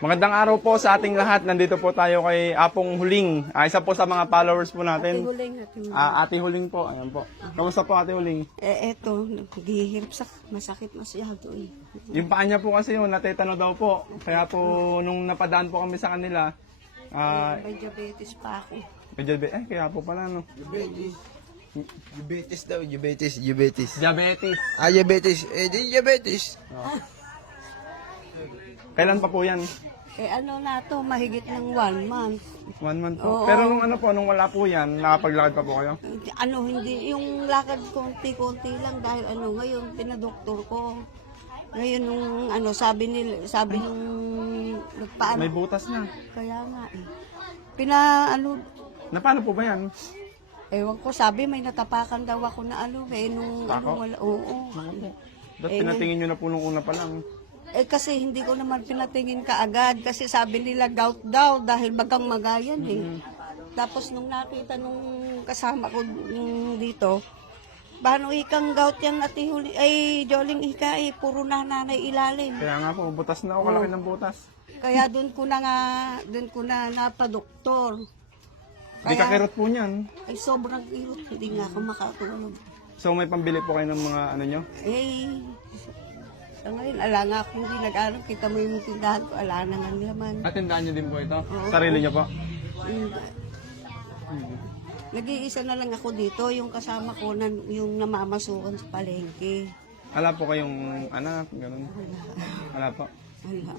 Magandang araw po sa ating lahat. Nandito po tayo kay Apong Huling. Isa po sa mga followers po natin. Ate Huling po. Ayan po. Kamusta po Ate Huling? Eto, naghihirap sa masakit masyado eh. Yung paa niya po kasi yun, natetano daw po. Kaya po nung napadaan po kami sa kanila, May diabetes pa ako. medyo, kaya po pala no. Diabetes daw, diabetes. Diabetes. Diabetes. Di diabetes. Kailan pa po yan? Ano na to, mahigit ng 1 month. 1 month po. Oo. Pero nung nung wala po yan, nakapaglakad pa po kayo? Hindi, yung lakad konti-konti lang dahil ngayon, pinadoktor ko. Ngayon nung sabi nung nagpaano. May butas na. Kaya nga eh. Na paano po ba yan? Ewan ko, sabi may natapakan daw ako na nung Tako? wala, oo. Ba't pinatingin nyo na po nung una pa lang? Kasi hindi ko naman pinatingin kaagad kasi sabi nila gout daw dahil bagang magayan eh. Tapos nung nakita nung kasama ko dito, paano ikang gout yan Ate Huli, ay Joling ika eh, puro nanay ilalim. Kaya nga po, butas na ako, kalaki ng butas. Kaya doon ko na napadoktor. Hindi ka kirot po niyan. Ay sobrang kirot, hindi nga ako makatulog. So may pambili po kayo ng mga ano nyo? Sa ngayon, ala nga ako hindi nag-alam. Kita mo yung tindahan ko, ala na ng laman. At tindaan nyo din po ito? Sarili nyo po? Nag-iisa na lang ako dito, yung kasama ko, yung namamasukan sa palengke. Wala po kayong anak, gano'n? Wala po. Ala.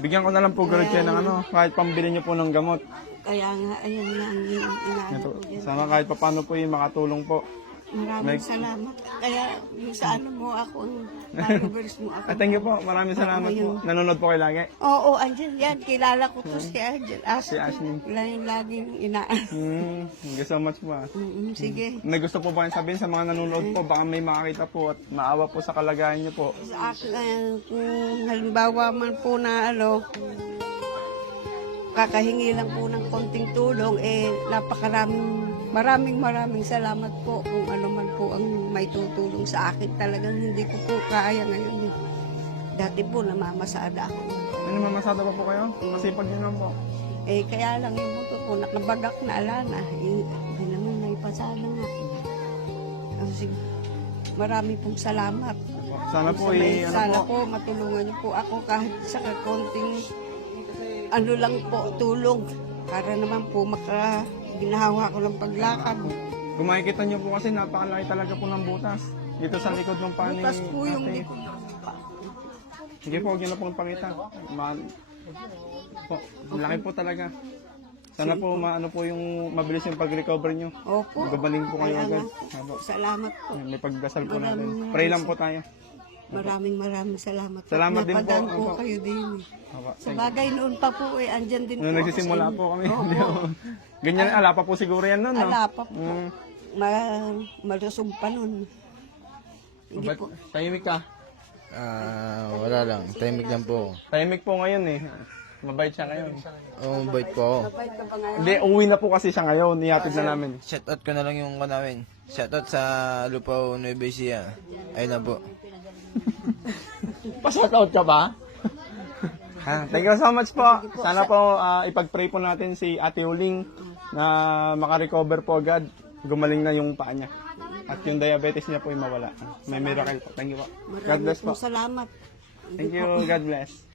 Bigyan ko na lang po Gretchen ng kahit pambili nyo po ng gamot. Kaya nga, ayun nga ang inaano Ito, ko dyan. sana kahit paano po yung makatulong po. Maraming salamat. Kaya yung sa mo ako, ang followers mo ako. Thank you po, maraming salamat po. Nanonood po kayo lagi? Oo, andyan yan. Kilala ko to si Angel. Si Ashley. Laging inaan. Thank you so much po. Sige. May gusto po ba kayong sabihin sa mga nanonood po? Baka may makakita po at maawa po sa kalagayan nyo po. Sa akin, kung halimbawa man po na kakahingi lang po ng konting tulong, maraming salamat po kung ano man po ang may tutulong sa akin. Talagang hindi ko po kaya ngayon. Dati po namamasada ako. Ano, mamasada pa po kayo? Masipag nyo lang po. Kaya lang yung buto ko, nakabagak na alana. Hindi naman naipasada nga. Kasi marami pong salamat. Sana po Sana po matulungan niyo po ako kahit sa konting lang po, tulong. Para naman po ginahawa ko ng paglakad. Kung makikita nyo po kasi napakalaki talaga po ng butas. Dito sa likod ng pani. Butas po yung ate. likod ng pa. Sige po, huwag nyo na pong pakita. Laki po talaga. Sana po po yung mabilis yung pag-recover nyo. Opo. Magabaling po kayo Kaya agad. nga po. Salamat po. May pagdasal po natin. Maraming Pray lang po tayo. Maraming salamat. Salamat din po. Napadaan po Opo. kayo din. Opo. Sa bagay noon pa po andyan din Nung po. nagsisimula po kami. Oo. Ganyan, ala pa po siguro yan nun, no? Ala pa po. Malusog pa nun. Hindi Ba't po. tahimik ka? Wala lang. Timing lang po. Tahimik po ngayon eh. Mabait siya ngayon. Bait po ako. Mabait ka ba ngayon? Hindi, uwi na po kasi siya ngayon. Ihatid na namin. Shoutout ko na lang yung namin. Shoutout sa Lupao, Nueva Ecija. Ayun na po. Pa-shoutout ka ba? Thank you so much po. Sana po ipag-pray po natin si Ate Huling na makarecover po agad. Gumaling na yung paa niya. At yung diabetes niya po ay mawala. May miracle po. Thank you po. God bless po. Salamat. Thank you. God bless.